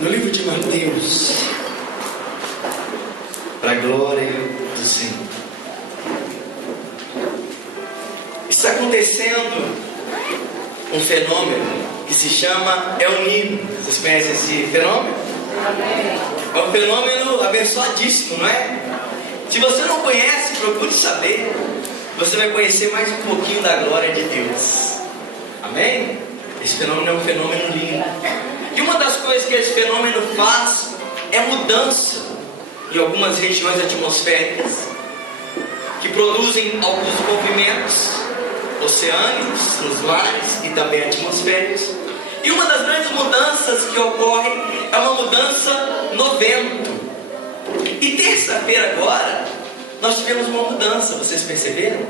no livro de Mateus, para a glória do Senhor. Está acontecendo um fenômeno que se chama El Niño. Vocês conhecem esse fenômeno? É um fenômeno abençoadíssimo, não é? Se você não conhece, procure saber. Você vai conhecer mais um pouquinho da glória de Deus. Amém? Esse fenômeno é um fenômeno lindo. E uma das coisas que esse fenômeno faz é mudança em algumas regiões atmosféricas que produzem alguns movimentos oceânicos, nos mares e também atmosféricos. E uma das grandes mudanças que ocorre é uma mudança no vento. E terça-feira agora, nós tivemos uma mudança, vocês perceberam?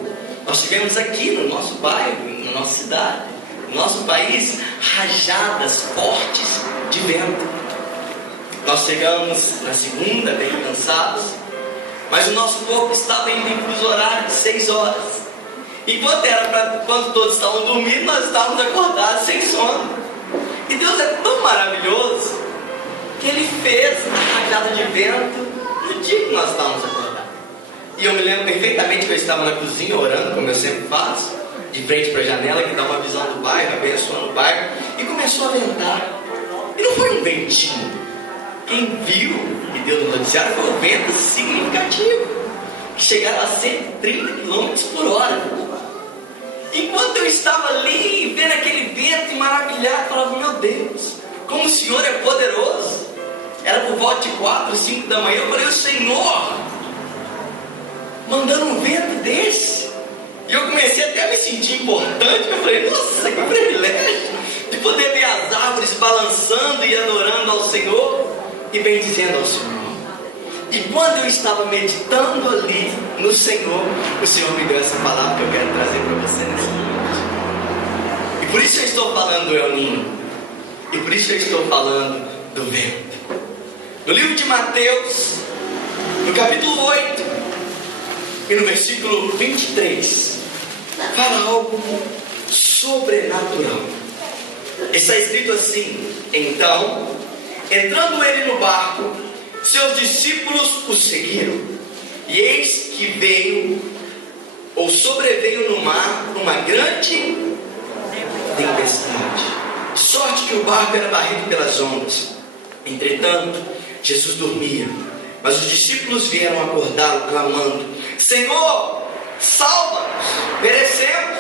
Nós tivemos aqui no nosso bairro, na nossa cidade, no nosso país, rajadas fortes de vento. Nós chegamos na segunda, bem cansados, mas o nosso corpo estava indo para os horários de 6 horas. Quando todos estavam dormindo, nós estávamos acordados, sem sono. E Deus é tão maravilhoso que Ele fez a rajada de vento no dia que nós estávamos acordados. E eu me lembro perfeitamente que eu estava na cozinha orando, como eu sempre faço, de frente para a janela que dá uma visão do bairro, abençoando o bairro, e começou a ventar. E não foi um ventinho. Quem viu e deu no noticiário foi um vento significativo, que chegava a 130 km por hora. Enquanto eu estava ali, vendo aquele vento e maravilhado, eu falava, meu Deus, como o Senhor é poderoso. Era por volta de 4, 5 da manhã, eu falei, o Senhor mandando um vento desse. E eu comecei até a me sentir importante. Eu falei, nossa, que privilégio de poder ver as árvores balançando e adorando ao Senhor e bendizendo ao Senhor. E quando eu estava meditando ali no Senhor, o Senhor me deu essa palavra que eu quero trazer para você nessa noite. E por isso eu estou falando do El Niño. E por isso eu estou falando do vento. No livro de Mateus, no capítulo 8 e no versículo 23, fala algo sobrenatural. Está escrito assim: então, entrando ele no barco, seus discípulos o seguiram. E eis que sobreveio no mar uma grande tempestade, de sorte que o barco era barrido pelas ondas. Entretanto, Jesus dormia, mas os discípulos vieram acordá-lo, clamando: Senhor, salva-nos, perecemos.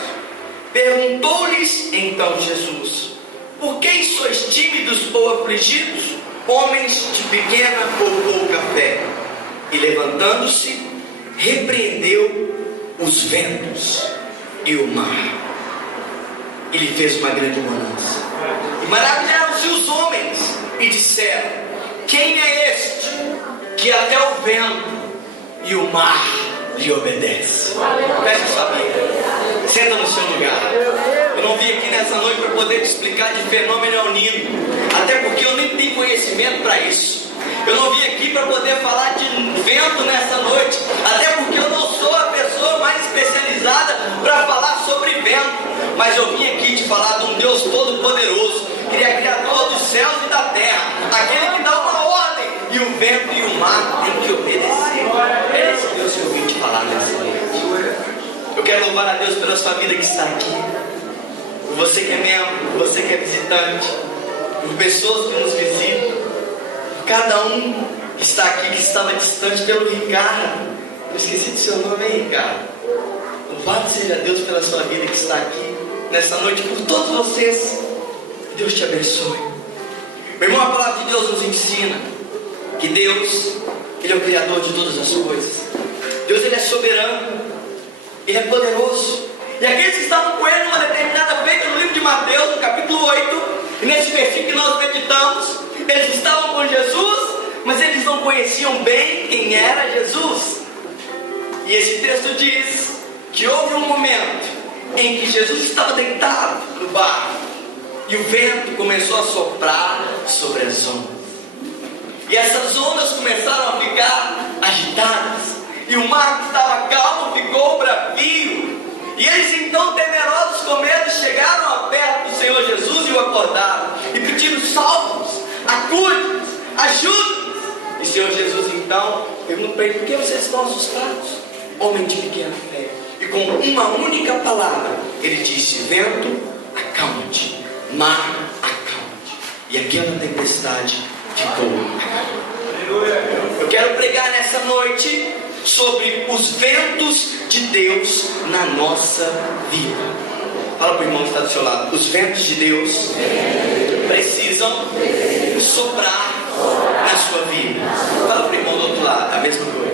Perguntou-lhes então Jesus: por que sois tímidos ou afligidos, homens de pequena ou pouca fé? E levantando-se, repreendeu os ventos e o mar. Ele fez uma grande bonança. E maravilharam-se os homens e disseram: quem é este que até o vento e o mar lhe obedece? Feche sua Bíblia, senta no seu lugar. Eu não vim aqui nessa noite para poder te explicar de fenômeno El Niño, até porque eu nem tenho conhecimento para isso. Eu não vim aqui para poder falar de vento nessa noite, até porque eu não sou a pessoa mais especializada para falar sobre vento. Mas eu vim aqui te falar de um Deus todo-poderoso, que é criador dos céus e da terra, aquele que dá uma ordem, e o vento e o mar têm que obedecer. É esse Deus que eu vim te falar nessa noite. Eu quero louvar a Deus pela sua vida que está aqui, por você que é membro, por você que é visitante, por pessoas que nos visitam, por cada um que está aqui, que estava distante, pelo Ricardo. Eu esqueci do seu nome, hein, Ricardo? Louvado seja Deus pela sua vida que está aqui nessa noite, por todos vocês. Deus te abençoe. Meu irmão, a palavra de Deus nos ensina que Deus, Ele é o Criador de todas as coisas. Deus, Ele é soberano, Ele é poderoso. E aqueles que estavam com Ele numa determinada feita, no livro de Mateus, no capítulo 8, e nesse versículo que nós meditamos, eles estavam com Jesus, mas eles não conheciam bem quem era Jesus. E esse texto diz que houve um momento em que Jesus estava deitado no barco e o vento começou a soprar sobre as ondas, e essas ondas começaram a ficar agitadas, e o mar que estava calmo ficou bravio. E eles então, temerosos com medo, chegaram a perto do Senhor Jesus e o acordaram e pediram: salva-nos, acude-nos. ajuda. E o Senhor Jesus então pergunta para ele: por que vocês estão assustados, homem de pequena fé? E com uma única palavra ele disse: vento, acalma-te, mar, acalma-te. E aquela tempestade ficou acalmada. Eu quero pregar nessa noite sobre os ventos de Deus na nossa vida. Fala para o irmão que está do seu lado: os ventos de Deus precisam soprar na sua vida. Fala para o irmão do outro lado, a mesma coisa.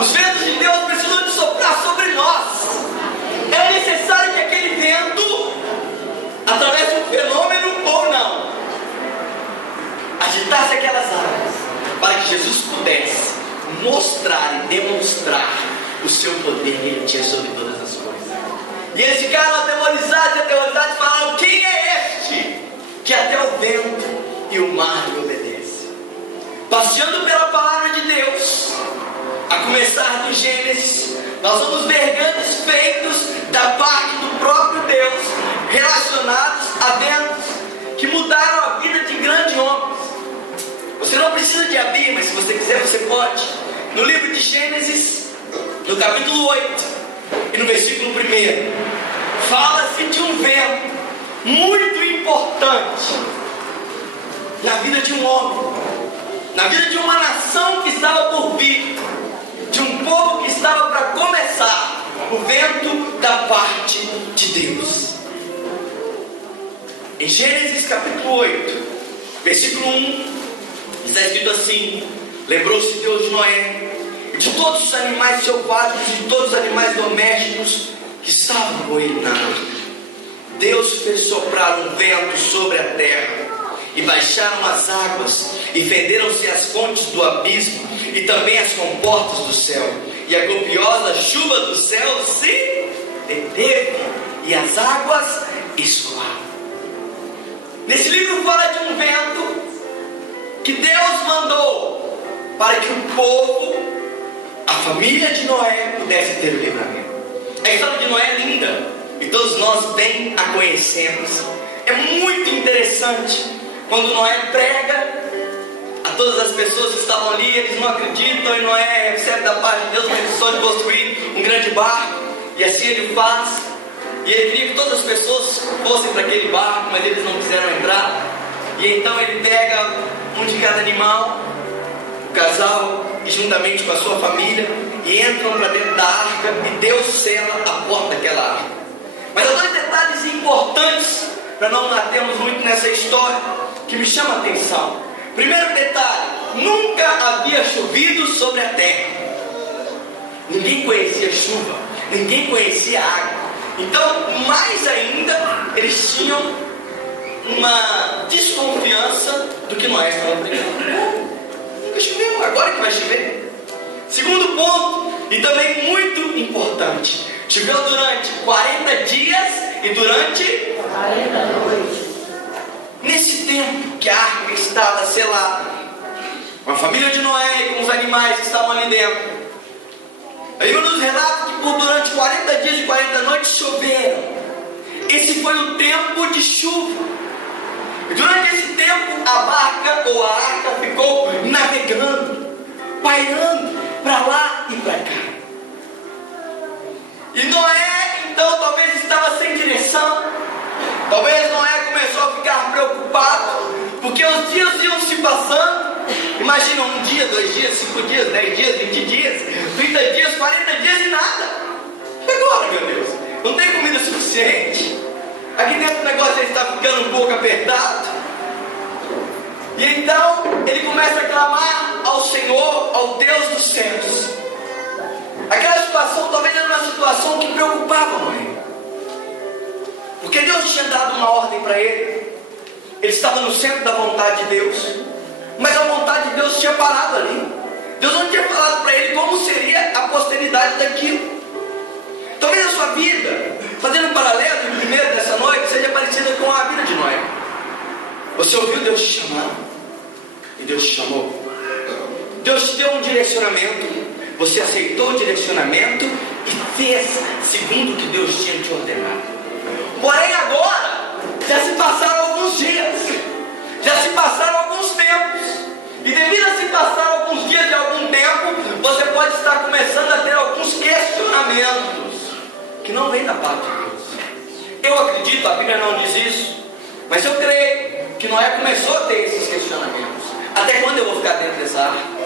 Os ventos de Deus precisam de soprar sobre nós. É necessário que aquele vento, através de um fenômeno ou não, agitasse aquelas águas, para que Jesus pudesse mostrar e demonstrar o seu poder que ele tinha sobre todas as coisas. E eles ficaram atemorizados e falaram: quem é este que até o vento e o mar lhe obedecem? Passeando pela palavra de Deus, a começar do Gênesis, nós vamos ver grandes feitos da parte do próprio Deus, relacionados a ventos que mudaram a vida de grandes homens. Você não precisa de abrir, mas se você quiser você pode. No livro de Gênesis, no capítulo 8 e no versículo 1, fala-se de um vento muito importante na vida de um homem, na vida de uma nação que estava por vir, de um povo que estava para começar, o vento da parte de Deus. Em Gênesis capítulo 8, versículo 1, está escrito assim: lembrou-se Deus de Noé e de todos os animais selvagens e de todos os animais domésticos que estavam com ele na arca. Deus fez soprar um vento sobre a terra, e baixaram as águas, e fenderam-se as fontes do abismo, e também as comportas do céu, e a copiosa chuva do céu se deteve, e as águas escoaram. Nesse livro fala de um vento que Deus mandou para que o povo, a família de Noé, pudesse ter o livramento. A história de Noé é linda, e todos nós bem a conhecemos. É muito interessante quando Noé prega a todas as pessoas que estavam ali. Eles não acreditam, e Noé recebe da parte de Deus uma instrução de construir um grande barco, e assim ele faz. E ele queria que todas as pessoas fossem para aquele barco, mas eles não quiseram entrar. E então ele pega um de cada animal, o casal, e juntamente com a sua família, e entram para dentro da arca, e Deus sela a porta daquela arca. Mas há dois detalhes importantes, para não batermos muito nessa história, que me chama a atenção. Primeiro detalhe: nunca havia chovido sobre a terra. Ninguém conhecia chuva, ninguém conhecia água. Então, mais ainda, eles tinham uma desconfiança do que Noé estava pregando. Nunca choveu, agora que vai chover. Segundo ponto, e também muito importante: choveu durante 40 dias e durante 40 noites. Nesse tempo que a arca estava selada, com a família de Noé e com os animais que estavam ali dentro, a Bíblia nos relata que durante 40 dias e 40 noites choveram. Esse foi o tempo de chuva. E durante esse tempo a barca ou a arca ficou navegando, pairando para lá e para cá. E Noé então talvez estava sem direção. Talvez Noé começou a ficar preocupado, porque os dias iam se passando. Imagina, 1 dia, 2 dias, 5 dias, 10 dias, 20 dias, 30 dias, 40 dias e nada. E agora, meu Deus? Não tem comida suficiente. Aqui dentro o negócio está ficando um pouco apertado. E então ele começa a clamar ao Senhor, ao Deus dos céus. Aquela situação talvez era uma situação que preocupava Noé, porque Deus tinha dado uma ordem para ele. Ele estava no centro da vontade de Deus, mas a vontade de Deus tinha parado ali. Deus não tinha falado para ele como seria a posteridade daquilo. Talvez a sua vida, fazendo um paralelo, o primeiro dessa noite, seja parecida com a vida de Noé. Você ouviu Deus te chamar, e Deus te chamou. Deus te deu um direcionamento, você aceitou o direcionamento e fez segundo o que Deus tinha te ordenado. devido a se passar alguns dias de algum tempo, você pode estar começando a ter alguns questionamentos que não vêm da parte de Deus. Eu acredito, a Bíblia não diz isso, mas eu creio que Noé começou a ter esses questionamentos. Até quando eu vou ficar dentro dessa arca?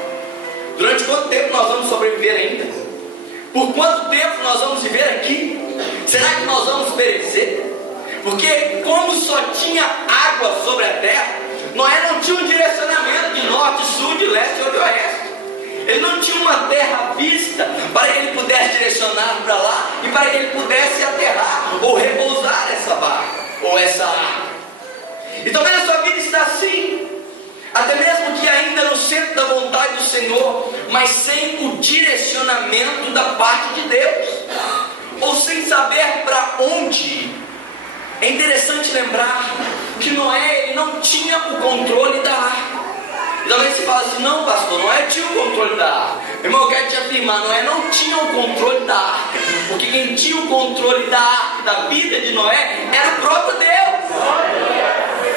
Durante quanto tempo nós vamos sobreviver ainda? Por quanto tempo nós vamos viver aqui? Será que nós vamos perecer? Porque como só tinha água sobre a terra, Noé não tinha um direcionamento de norte, sul, de leste ou de oeste. Ele não tinha uma terra à vista para que ele pudesse direcionar para lá e para que ele pudesse aterrar ou repousar essa barca ou essa arca. E talvez a sua vida está assim, até mesmo que ainda no centro da vontade do Senhor, mas sem o direcionamento da parte de Deus, ou sem saber para onde ir. É interessante lembrar que Noé ele não tinha o controle da arca. E talvez você fale assim: não, pastor, Noé tinha o controle da arca. Meu irmão, eu quero te afirmar, Noé não tinha o controle da arca, porque quem tinha o controle da arca, da vida de Noé, era o próprio Deus.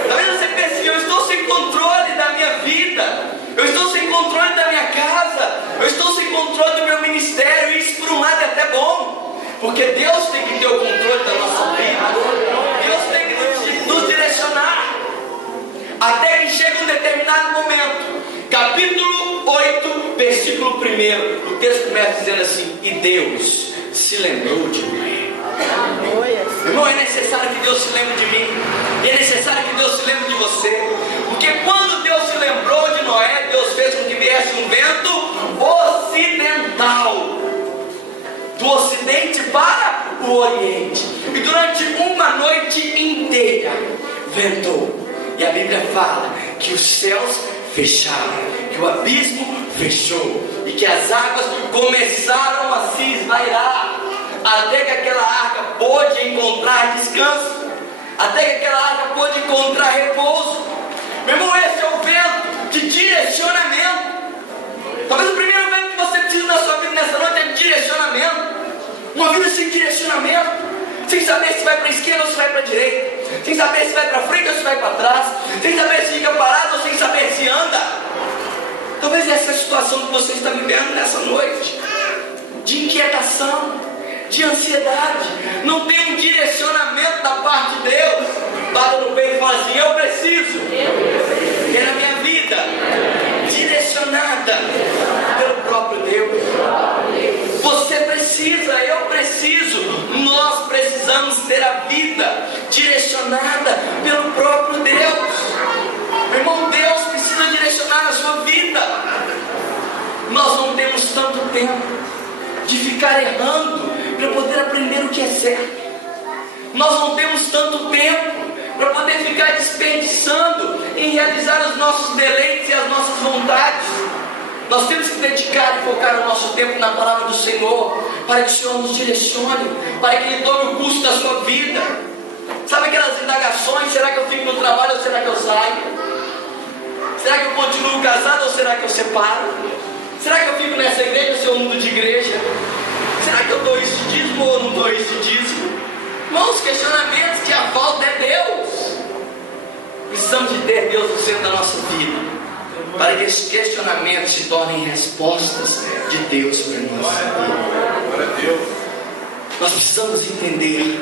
Talvez você pense: eu estou sem controle da minha vida, eu estou sem controle da minha casa, eu estou sem controle do meu ministério. E isso por um lado é até bom, porque Deus tem que ter o controle da nossa vida. Deus tem que nos direcionar. Até que chega um determinado momento, capítulo 8, versículo 1, o texto começa dizendo assim: e Deus se lembrou de mim. Irmão, é necessário que Deus se lembre de mim, e é necessário que Deus se lembre de você, porque quando Deus se lembrou de Noé, Deus fez com que viesse um vento ocidental, do ocidente para o oriente, e durante uma noite inteira ventou. E a Bíblia fala que os céus fecharam, que o abismo fechou, e que as águas começaram a se esvairar, até que aquela arca pôde encontrar descanso, até que aquela arca pôde encontrar repouso. Meu irmão, esse é o vento de direcionamento. Talvez o primeiro vento que você precisa na sua vida nessa noite é de direcionamento. Uma vida sem direcionamento, sem saber se vai para a esquerda ou se vai para a direita, sem saber se vai para frente ou se vai para trás, sem saber se fica parado ou sem saber se anda. Talvez essa é a situação que você está vivendo nessa noite, de inquietação, de ansiedade, não tem um direcionamento da parte de Deus. Bata no peito e fala assim: eu preciso ter a minha vida direcionada pelo próprio Deus. Você precisa, eu preciso, nós precisamos ter a vida direcionada pelo próprio Deus. Meu irmão, Deus precisa direcionar a sua vida. Nós não temos tanto tempo de ficar errando para poder aprender o que é certo. Nós não temos tanto tempo para poder ficar desperdiçando em realizar os nossos deleites e as nossas vontades. Nós temos que dedicar e focar o nosso tempo na palavra do Senhor, para que o Senhor nos direcione, para que Ele tome o curso da sua vida. Sabe aquelas indagações: será que eu fico no trabalho ou será que eu saio? Será que eu continuo casado ou será que eu separo? Será que eu fico nessa igreja se eu mudo de igreja? Será que eu dou esse dízimo ou não dou esse dízimo? Irmãos, questionamentos que a falta é Deus. Precisamos de ter Deus no centro da nossa vida, para que esses questionamentos se tornem respostas de Deus para nós. Nós precisamos entender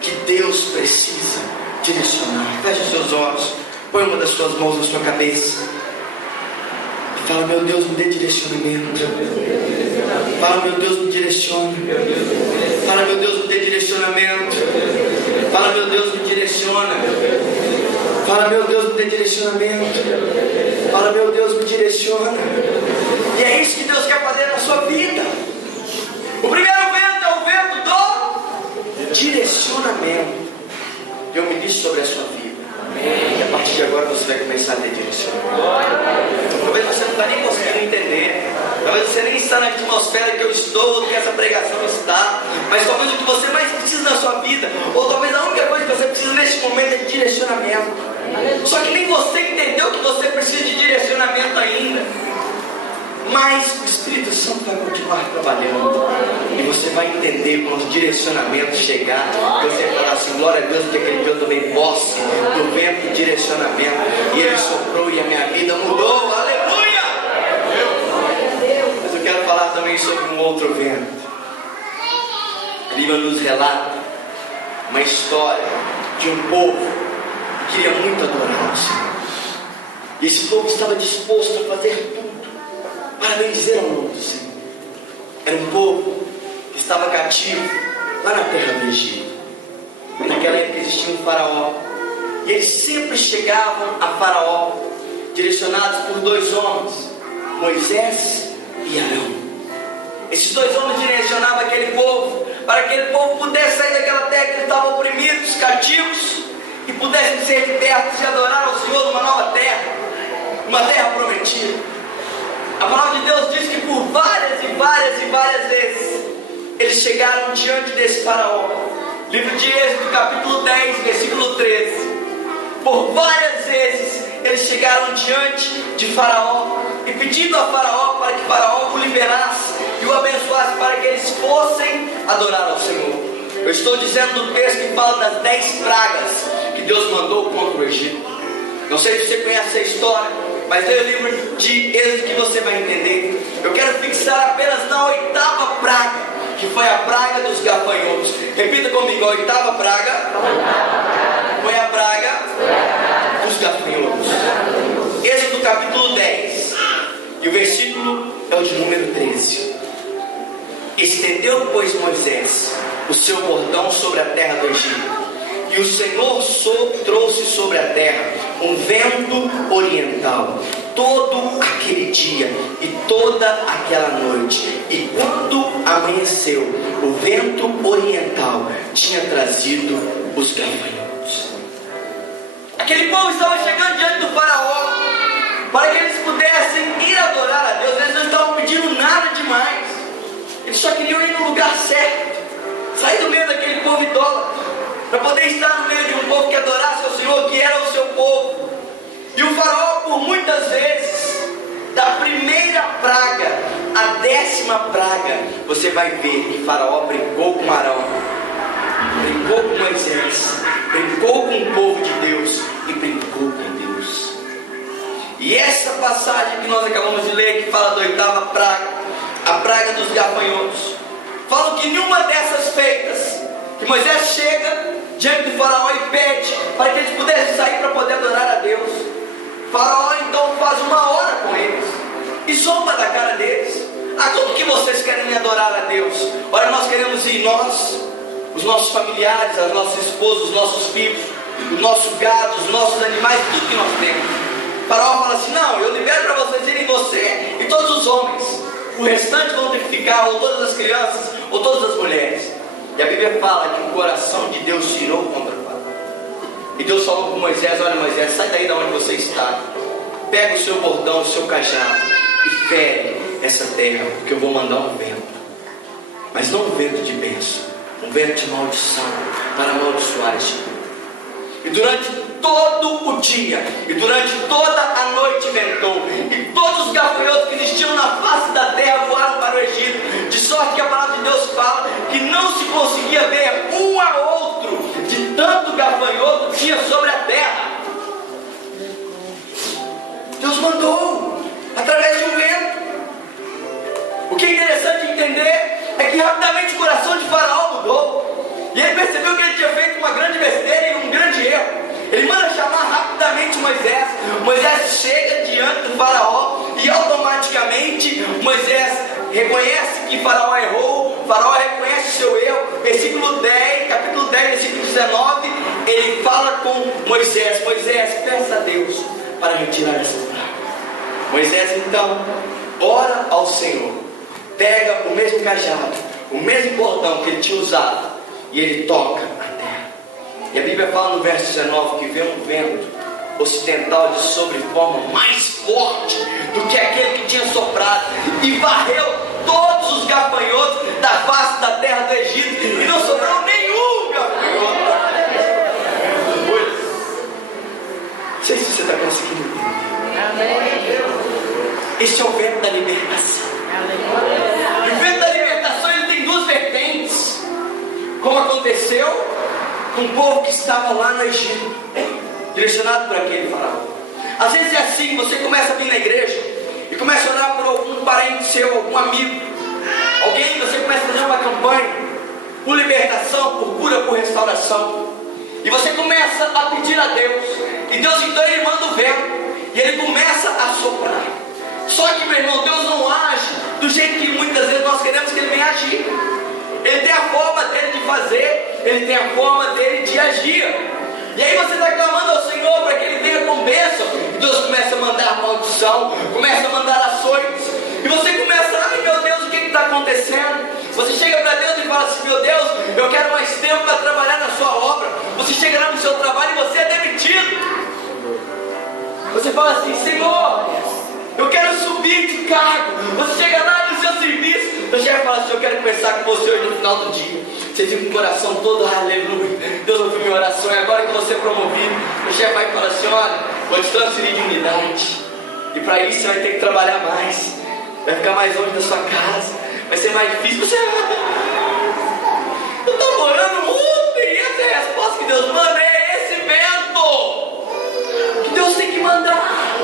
que Deus precisa direcionar. Feche os seus olhos, põe uma das suas mãos na sua cabeça e fala: meu Deus, me dê direcionamento. Fala: meu Deus, me direcione. Fala: meu Deus, me dê direcionamento. Fala: meu Deus, me direciona. Fala: meu Deus, me dê direcionamento. Fala: meu Deus, me direciona. E é isso que Deus quer fazer na sua vida. O primeiro vento é o vento do direcionamento. Eu ministro sobre a sua vida. E a partir de agora você vai começar a ter direcionamento. Talvez você não está nem conseguindo entender. Talvez você nem está na atmosfera que eu estou, que essa pregação está. Mas talvez o que você mais precisa na sua vida, ou talvez a única coisa que você precisa neste momento é de direcionamento. Só que nem você entendeu que você precisa de direcionamento ainda. Mas o Espírito Santo vai continuar trabalhando, e você vai entender quando os direcionamentos chegar. Você vai falar assim: glória a Deus, porque aquele dia eu tomei posse do vento de direcionamento, e ele soprou e a minha vida mudou. Aleluia! também sobre um outro vento. A Bíblia nos relata uma história de um povo que queria muito adorar o Senhor. E esse povo estava disposto a fazer tudo para bendizer ao nome do Senhor. Era um povo que estava cativo lá na terra do Egito. Naquela época existia um faraó, e eles sempre chegavam a Faraó direcionados por dois homens, Moisés e Arão. Esses dois homens direcionavam aquele povo para que aquele povo pudesse sair daquela terra que eles estavam oprimidos, cativos, e pudessem ser libertos e adorar ao Senhor numa nova terra, uma terra prometida. A palavra de Deus diz que por várias vezes eles chegaram diante desse faraó. Livro de Êxodo, capítulo 10, versículo 13. Por várias vezes eles chegaram diante de Faraó e pedindo a Faraó para que Faraó o liberasse e o abençoasse para que eles fossem adorar ao Senhor. Eu estou dizendo no texto que fala das 10 pragas que Deus mandou contra o Egito. Não sei se você conhece essa história, mas leia o livro de Êxodo que você vai entender. Eu quero fixar apenas na 8ª praga, que foi a praga dos gafanhotos. Repita comigo: a 8ª praga foi a praga dos gafanhotos. Êxodo capítulo 10, e o versículo é o de número 13. Estendeu, pois, Moisés o seu bordão sobre a terra do Egito, e o Senhor trouxe sobre a terra um vento oriental todo aquele dia e toda aquela noite. E quando amanheceu, o vento oriental tinha trazido os gafanhotos. Aquele povo estava chegando diante do faraó para que eles pudessem ir adorar a Deus. Eles não estavam pedindo nada demais, eles só queriam ir no lugar certo, sair do meio daquele povo idólatra, para poder estar no meio de um povo que adorasse ao Senhor, que era o seu povo. E o faraó, por muitas vezes, da primeira praga à 10ª praga, você vai ver que Faraó brincou com Arão, brincou com Moisés, brincou com o povo de Deus e brincou com Deus. E essa passagem que nós acabamos de ler, que fala da 8ª praga, a praga dos gafanhotos, fala que nenhuma dessas feitas, que Moisés chega diante do faraó e pede para que eles pudessem sair para poder adorar a Deus. Faraó então faz uma hora com eles e zomba da cara deles. Como que vocês querem adorar a Deus? Olha, nós queremos ir, nós, os nossos familiares, as nossas esposas, os nossos filhos, o nosso gado, os nossos animais, tudo que nós temos. Faraó fala assim: não, eu libero para vocês irem, você e todos os homens, o restante vão ter que ficar, ou todas as crianças, ou todas as mulheres. E a Bíblia fala que o coração de Deus girou contra o faraó. E Deus falou com Moisés: olha, Moisés, sai daí de onde você está, pega o seu bordão, o seu cajado e fere essa terra, porque eu vou mandar um vento, mas não um vento de bênção, um vento de maldição, para amaldiçoar este povo. E durante todo o dia e durante toda a noite ventou, e todos os gafanhotos que existiam na face da terra voaram para o Egito, de sorte que a palavra de Deus fala que não se conseguia ver um a outro, de tanto gafanhoto tinha sobre a terra. Deus mandou através de um vento. O que é interessante entender é que rapidamente o coração de Faraó mudou, e ele percebeu que ele tinha feito uma grande besteira e um grande erro. Ele manda chamar rapidamente Moisés. Moisés chega diante do Faraó e automaticamente Moisés reconhece que Faraó errou. Faraó reconhece o seu erro. Versículo 10, capítulo 10, versículo 19, ele fala com Moisés: Moisés, peça a Deus para retirar essa praga. Moisés então ora ao Senhor, pega o mesmo cajado, o mesmo bordão que ele tinha usado, e ele toca a terra. E a Bíblia fala no verso 19 que veio um vento ocidental de sobreforma mais forte do que aquele que tinha soprado, e varreu todos os gafanhotos da face da terra do Egito, e não sobrou nenhum gafanhoto. Não sei se você está conseguindo entender. Este é o vento da libertação. E o vento da libertação, ele tem duas vertentes, como aconteceu com o povo que estava lá no Egito, direcionado por aquele faraó. Às vezes é assim: você começa a vir na igreja e começa a orar por algum parente seu, algum amigo, Alguém, você começa a fazer uma campanha por libertação, por cura, por restauração. E você começa a pedir a Deus. E Deus então ele manda o vento. E ele começa a soprar. Só que, meu irmão, Deus não age do jeito que muitas vezes nós queremos que ele venha agir. Ele tem a forma dele de fazer. Ele tem a forma dele de agir. E aí você está clamando ao Senhor para que ele venha com bênção. E Deus começa a mandar maldição. Começa a mandar açoites. E você começa, ai meu Deus, o que está acontecendo? Você chega para Deus e fala assim, meu Deus, eu quero mais tempo para trabalhar na sua obra. Você chega lá no seu trabalho e você é demitido. Você fala assim, Senhor, eu quero subir de cargo. Você chega lá no seu serviço, você chega e fala assim, eu quero conversar com você hoje no final do dia. Você fica com o coração todo, aleluia, Deus ouviu minha oração, e agora que você é promovido, o chefe vai e fala assim, olha, vou te transferir de unidade. E para isso você vai ter que trabalhar mais. Vai ficar mais longe da sua casa. Vai ser mais difícil. Você eu estou orando ontem. E essa é a resposta que Deus manda. É esse vento que Deus tem que mandar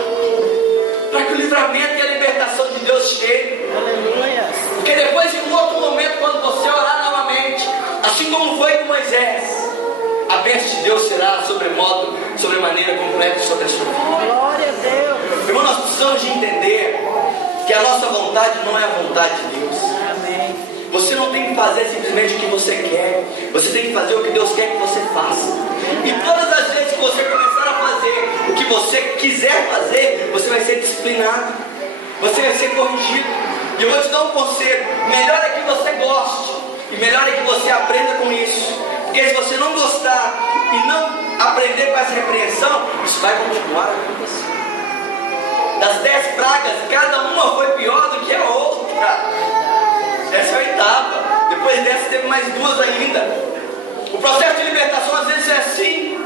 para que o livramento e a libertação de Deus chegue. Aleluia. Porque depois de um outro momento, quando você orar novamente, assim como foi com Moisés, a bênção de Deus será sobremodo, sobremaneira completa sobre a sua vida. Glória a Deus. Irmão, nós precisamos de entender que a nossa vontade não é a vontade de Deus. Amém. Você não tem que fazer simplesmente o que você quer. Você tem que fazer o que Deus quer que você faça. E todas as vezes que você começar a fazer o que você quiser fazer, você vai ser disciplinado. Você vai ser corrigido. E eu vou te dar um conselho. Melhor é que você goste. E melhor é que você aprenda com isso. Porque se você não gostar e não aprender com essa repreensão, isso vai continuar a acontecer. Das 10 pragas, cada uma foi pior do que a outra. Essa é a oitava. Depois dessa teve mais 2 ainda. O processo de libertação às vezes é assim.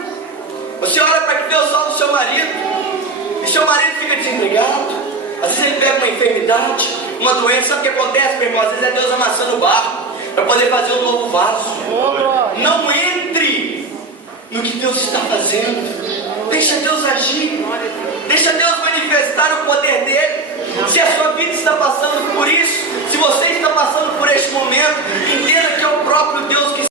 Você ora para que Deus salve o seu marido, e seu marido fica desempregado. Às vezes ele pega uma enfermidade, uma doença. Sabe o que acontece, meu irmão? Às vezes é Deus amassando o barro para poder fazer um novo vaso. Não entre no que Deus está fazendo.